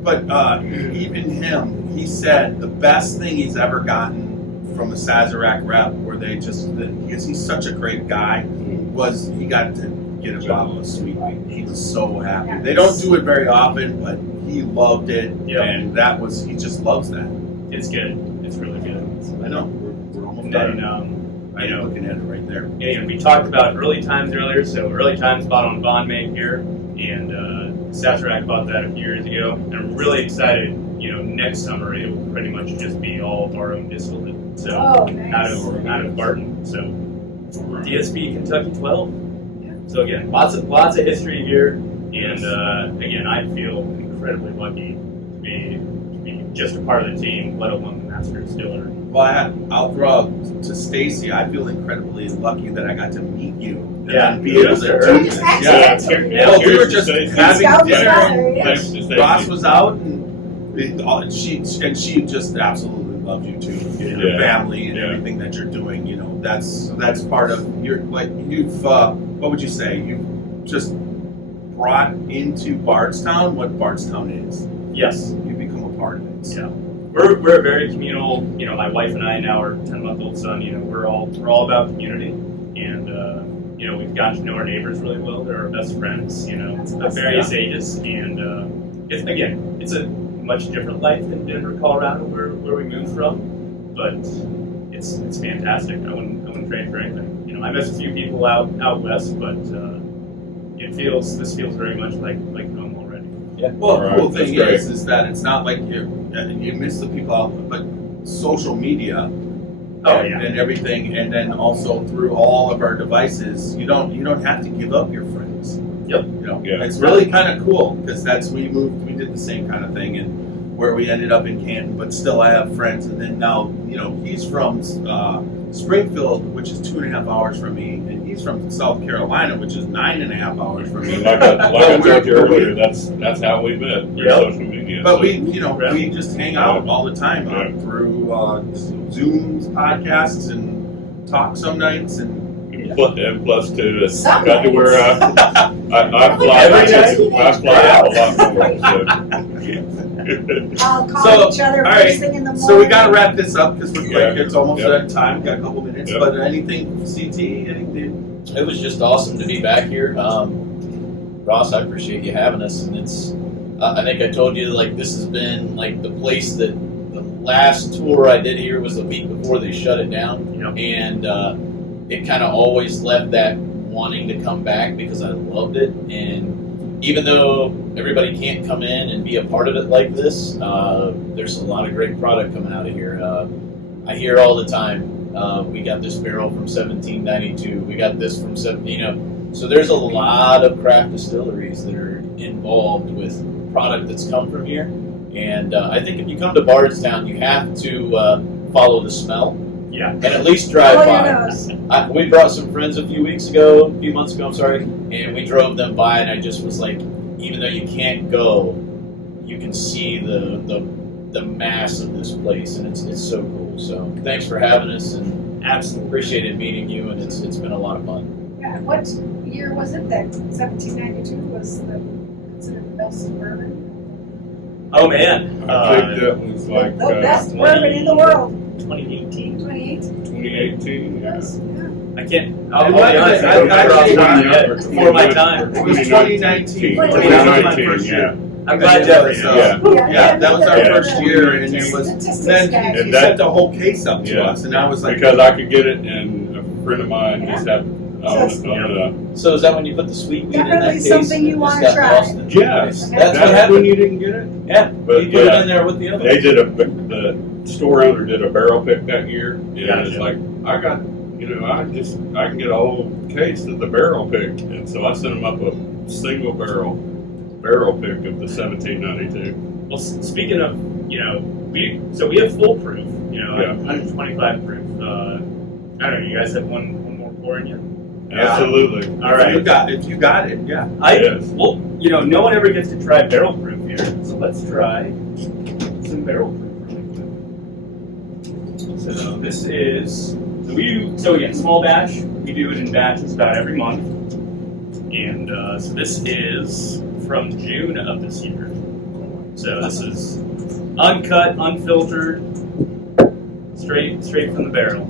But even him, he said the best thing he's ever gotten from a Sazerac rep, where because he's such a great guy, was he got to get a bottle of sweet wheat. He was so happy. They don't do it very often, but he loved it, Yeah. and he just loves that. It's good. It's really good. I know. We're almost And done. then, I'm looking at it right there. and we talked about early times earlier, so early times bought on Bond made here, and Sazerac bought that a few years ago, and I'm really excited. Next summer it will pretty much just be all of our own distillate. So Oh, nice. out of Barton. So DSB Kentucky 12. So again, lots of history here, and again, I feel incredibly lucky to be just a part of the team, let alone the master distiller. Well, I'll throw out to Stacy. I feel incredibly lucky that I got to meet you. Yeah. And be able to do this. Excellent. Well, we were just having Scout dinner. Scout, yeah. Thanks to Stacey. Ross was out, and she just absolutely loved you too. Your Yeah. family and Yeah. everything that you're doing. That's part of your you've. What would you say? You've just brought into Bardstown what Bardstown is. Yes. You become a part of it. So. Yeah. We're a very communal. My wife and I now, our 10-month-old son. We're all about community, and we've gotten to know our neighbors really well. They're our best friends. Of various ages, and it's a much different life than Denver, Colorado, where we moved from, but it's fantastic. I wouldn't trade for anything. I miss a few people out west, but this feels very much like home already. Yeah. Well, the cool Right, thing that's is that it's not like you miss the people out, but social media Oh yeah. and everything, and then also through all of our devices, you don't have to give up your friends. Yep. It's really kind of cool because we did the same kind of thing, and where we ended up in Canton, but still I have friends. And then now, he's from Springfield, which is 2.5 hours from me, and he's from South Carolina, which is 9.5 hours from me. Like I told you earlier, that's how we met through social media. But so. we just hang out all the time through Zooms, podcasts, and talk some nights. And plus too, got to where I fly a lot more. So. I'll call each other all right, first thing in the morning. so we got to wrap this up because we're quick. Yeah. It's almost Yep. that time. Got a couple minutes. Yep. But anything, CT, anything? It was just awesome to be back here. Ross, I appreciate you having us, and it's. I think I told you this has been the place that the last tour I did here was the week before they shut it down, and it kind of always left that wanting to come back because I loved it. And even though everybody can't come in and be a part of it like this, there's a lot of great product coming out of here. I hear all the time, we got this barrel from 1792, we got this from so there's a lot of craft distilleries that are involved with product that's come from here. And I think if you come to Bardstown, you have to follow the smell. Yeah. And at least drive Follow your by. nose. We brought some friends a few months ago, I'm sorry, and we drove them by, and I just was like, even though you can't go, you can see the mass of this place, and it's so cool. So thanks for having us, and absolutely appreciated meeting you, and it's been a lot of fun. Yeah, what year was it that 1792 was considered the best bourbon? Oh man, I think that was The best bourbon in the world. 2018. 2018. Yes. I can't. I'll be honest. I don't remember off the top of my head before my time. It was 2019. 2019, yeah. I'm glad Jeffrey knows. Yeah, that was our first year, and it was. Statistics Then guy. he sent the whole case up to us, and I was like, because I could get it, and a friend of mine just had So is that when you put the sweet weed in that Definitely case? something you It's wanna got try. lost in- Yes, That's what that's happened. when you didn't get it. Yeah, But you put it in there with the other. They did the store owner did a barrel pick that year, and Gotcha. it's like I got, I can get a whole case of the barrel pick, and so I sent them up a single barrel pick of the 1792. Well, speaking of, we have full proof, 125 proof. I don't know. You guys have one more pour in you? Absolutely. All right. if you got it, yeah. Yes. Well, no one ever gets to try barrel proof here, so let's try some barrel proof really quick. So this is small batch. We do it in batches about every month, and so this is from June of this year. So this is uncut, unfiltered, straight from the barrel.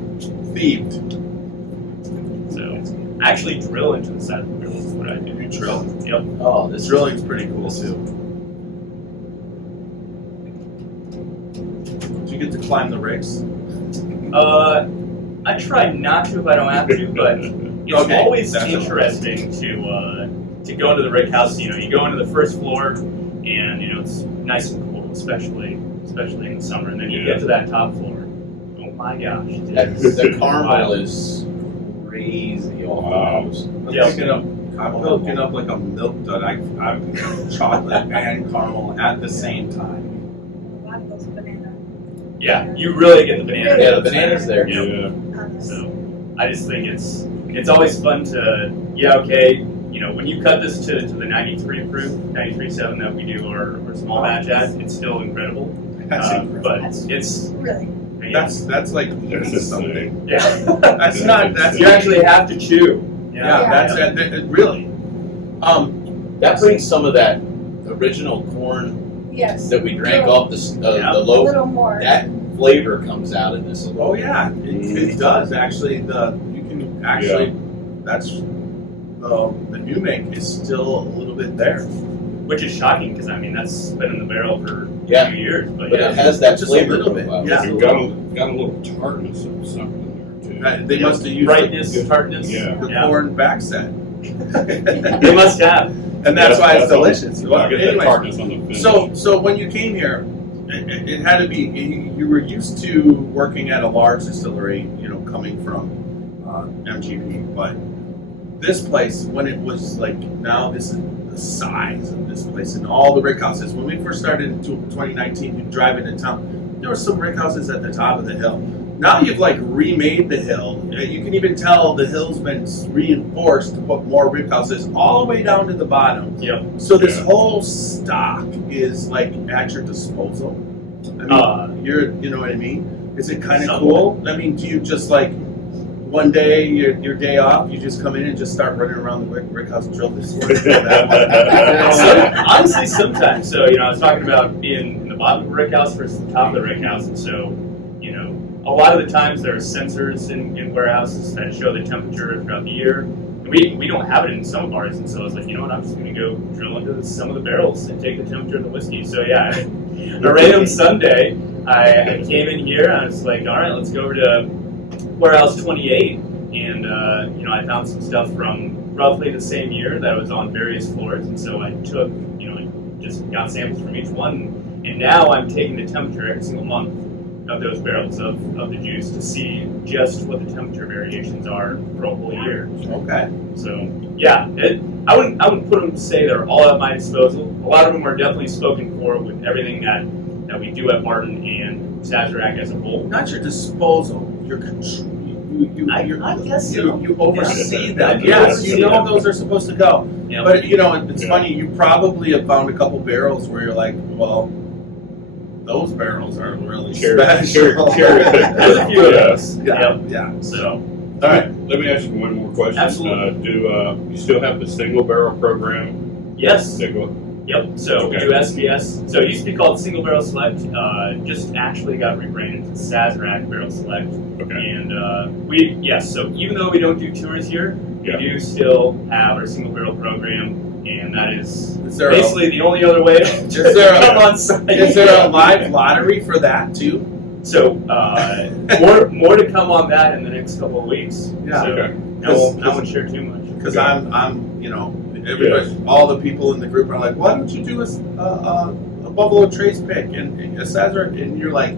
Thieved. So actually drill into the side of the barrel is what I do. You drill. Yep. Oh, this Drilling's pretty cool too. Did you get to climb the rigs? I try not to if I don't have to, but it's Okay, always that's interesting to go into the rig house. You go into the first floor, and it's nice and cool, especially in the summer. And then you get to that top floor. Oh my gosh! the caramel is crazy off the nose. I'm Yep. hooking up like a milk dud. I'm chocolate and caramel at the same time. A lot of those banana. Yeah, you really get the banana. Yeah, the banana's there. Yep. Yeah. on this. So I just think it's always fun to when you cut this to the 93 proof, 93.7 that we do our small batch at, it's still incredible. But it's Really. That's like That's something. yeah. That's not. That's You actually have to chew. Yeah, that's really. That brings some of that original corn Yes. that we drank Little- off the A loaf. little more. That flavor comes out in this a little. Oh yeah, it does actually. You can actually. That's the new make is still a little bit there. Which is shocking because that's been in the barrel for a Yeah. few years. But But yeah, it has that Just a flavor little bit, profile. yeah. You've got a little tartness of something there too. They must have used brightness, tartness. Yeah. the corn backset. They must have. And that's why it's delicious. Well, I get that Anyways, tartness on the finish. so when you came here, it had to be. You were used to working at a large distillery, coming from MGP. But this place, when it was like now, this is a the size of this place and all the rick houses. When we first started in 2019, you drive into town, there were some rick houses at the top of the hill. Now you've like remade the hill. You can even tell the hill's been reinforced to put more rick houses all the way down to the bottom. Yep. So this whole stock is like at your disposal. I mean, you know what I mean? Is it kind of cool? I mean, do you just like one day, your day off, you just come in and just start running around the rick house and drill this one? Honestly, sometimes. So, I was talking about being in the bottom of the rick house versus the top of the rick house, and so, a lot of the times there are sensors in warehouses that show the temperature throughout the year. And we don't have it in some of ours, and so I was like, you know what, I'm just going to go drill into some of the barrels and take the temperature of the whiskey. So yeah, a random Sunday, I came in here and I was like, all right, let's go over to warehouse 28, and I found some stuff from roughly the same year that was on various floors, and so I took, I just got samples from each one, and now I'm taking the temperature every single month of those barrels of the juice to see just what the temperature variations are for a whole year. Okay. So yeah, I wouldn't put them to say they're all at my disposal. A lot of them are definitely spoken for with everything that we do at Barton and Sazerac as a whole. Not your disposal, your control. I guess so. You oversee them. Yes, You know those are supposed to go. Yeah. But it's funny. You probably have found a couple barrels where you're like, well, those barrels aren't really special. There's a few of those. Yeah. So, all right, let me ask you one more question. Absolutely. Do you still have the single barrel program? yes. Single. Yep. So we do SBS. So it used to be called Single Barrel Select. Just actually got rebranded to Sazerac Barrel Select. Okay. And so even though we don't do tours here, we do still have our single barrel program, and that is basically the only other way to come on site. Is there a live lottery for that too? So more to come on that in the next couple of weeks. Yeah. So Okay. I won't share too much. Because I'm everybody, all the people in the group are like, why don't you do a Buffalo Trace pick and a Sazerac? And you're like,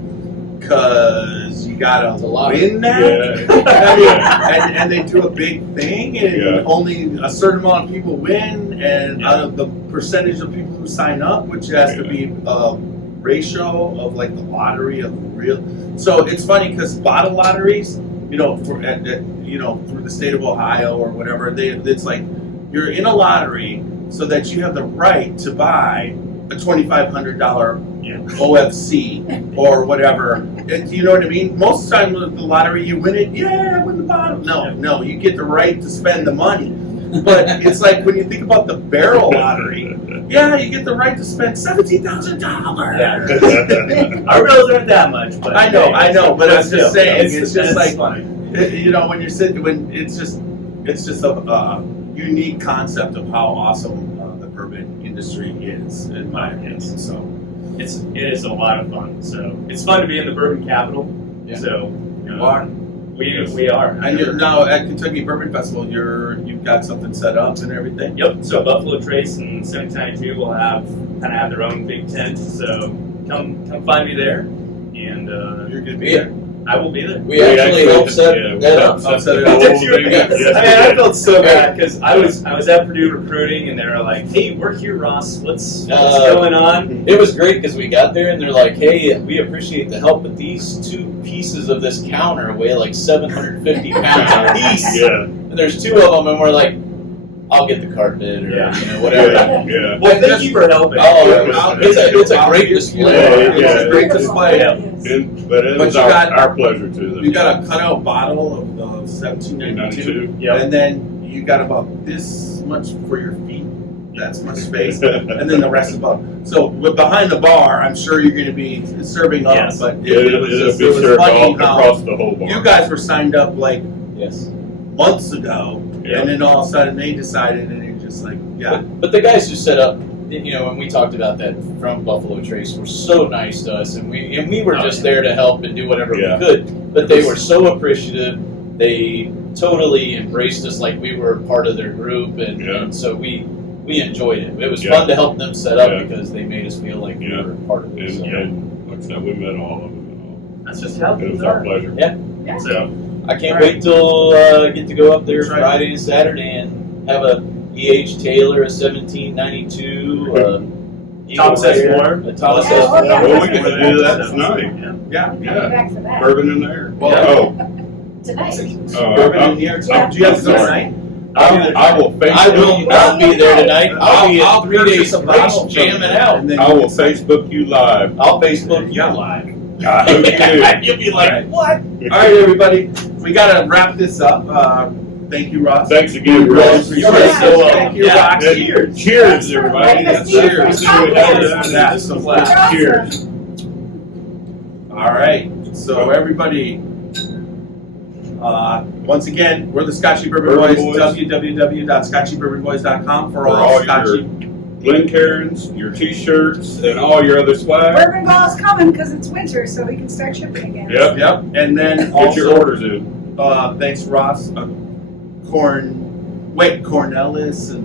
because you gotta win that. Yeah. And they do a big thing, and only a certain amount of people win, and out of the percentage of people who sign up, which has to be a ratio of like the lottery of real. So it's funny because bottle lotteries, through the state of Ohio or whatever, it's like you're in a lottery so that you have the right to buy a $2,500 OFC or whatever. You know what I mean? Most of the time with the lottery, you win it. Yeah, I win the bottle. No, you get the right to spend the money. But it's like when you think about the barrel lottery, you get the right to spend $17,000. Our bills aren't that much, but I know, but I'm just saying, it's just like funny. When you're sitting, it's just a unique concept of how awesome the bourbon industry is, in my opinion. So it is a lot of fun. So it's fun to be in the bourbon capital. Yeah. So we are. And now at Kentucky Bourbon Festival, you've got something set up and everything. Yep. So Buffalo Trace and 1792 will have their own big tent. So come find me there, and You're gonna be there. I will be there. We actually helped set that up. I felt so bad because I was at Purdue recruiting, and they were like, "Hey, we're here, Ross. What's going on?" It was great because we got there and they're like, "Hey, we appreciate the help, but these two pieces of this counter weigh like 750 pounds a piece." Yeah. And there's two of them, and we're like, "I'll get the carpet or whatever." Yeah. Well, thank you for helping. Oh, it's a great display. It's a great display. But it was our pleasure too. You got a cutout bottle of the 1792, and then you got about this much for your feet. That's much space, and then the rest about. So behind the bar, I'm sure you're going to be serving up. Yes. But it was funny how across the whole bar. you guys were signed up like Yes. months ago, and then all of a sudden they decided, and you're just like, But the guys who set up, when we talked about that from Buffalo Trace, were so nice to us, and we were just there to help and do whatever we could. But they were so appreciative. They totally embraced us like we were part of their group, and so we enjoyed it. It was fun to help them set up because they made us feel like we were part of it. And like I said, we met all of them. That's just how It things was our are. pleasure. So I can't wait till get to go up there Friday and Saturday and have a E.H. Taylor, a 1792. Thomas S. Moore. Thomas Yeah, S. oh, yeah. Well, we can do that tonight. Yeah. Coming Yeah. back for that. Bourbon in there. Well, Tonight. Bourbon in here. Yeah. Do you have to go tonight? I will Facebook. I'll be there tonight. I'll be I'll at 3 purchase days a bottle race jamming out. and then I will Facebook you live. I'll Facebook you live. Okay. You'll be like, Alright. what? All right, everybody. We gotta wrap this up. Thank you, Ross. Thank Thanks again, Ross. You're so welcome. Thank you, Yeah. Rox. Cheers. Cheers, everybody. Cheers. Cheers. Cheers. Cheers. All right. So everybody, once again, we're the Scotchy Bourbon Bourbon Boys. Boys. www.scotchybourbonboys.com for For all all Scotchy. your Glencairns, your T-shirts, and all your other swag. Bourbon Ball's coming because it's winter, so we can start shipping again. Yep. Yep. And then Get also, your orders in. thanks, Ross. Cornellison. Cornellison.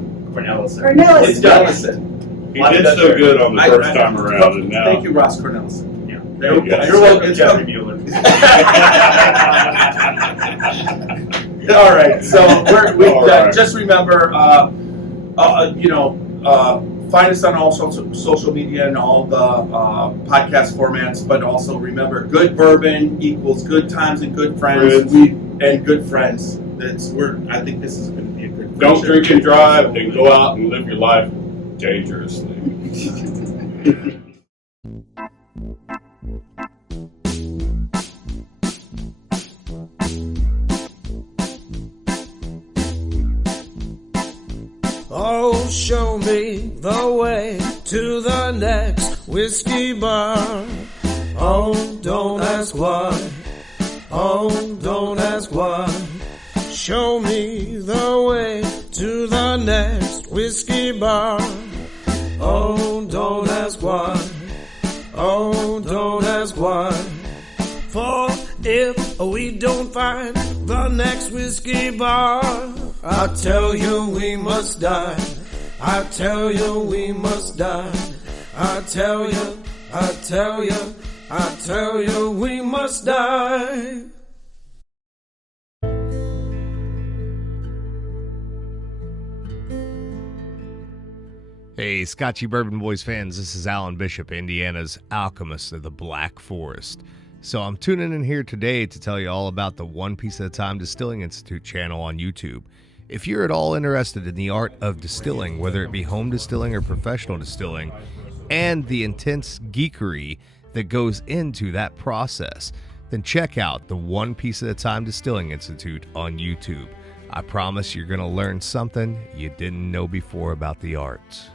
Cornellison. He did so good on the first time around, and now Thank you, Ross Cornellison. Yeah. There you go. Yes. You're welcome. Jeffrey Mueller. All right. So All right. just remember, find us on all social media and all the podcast formats. But also remember, good bourbon equals good times and good friends. And good friends. I think this is going to be a good. don't friendship. drink and drive, and go out and live your life dangerously. Oh, show me the way to the next whiskey bar. Oh, don't ask why. Oh, don't ask why. Show me the way to the next whiskey bar. Oh, don't ask why. Oh, don't ask why. For if we don't find the next whiskey bar, I tell you we must die. I tell you we must die. I tell you, I tell you, I tell you we must die. Hey, Scotchy Bourbon Boys fans, this is Alan Bishop, Indiana's alchemist of the Black Forest. So I'm tuning in here today to tell you all about the One Piece at a Time Distilling Institute channel on YouTube. If you're at all interested in the art of distilling, whether it be home distilling or professional distilling, and the intense geekery that goes into that process, then check out the One Piece at a Time Distilling Institute on YouTube. I promise you're going to learn something you didn't know before about the arts.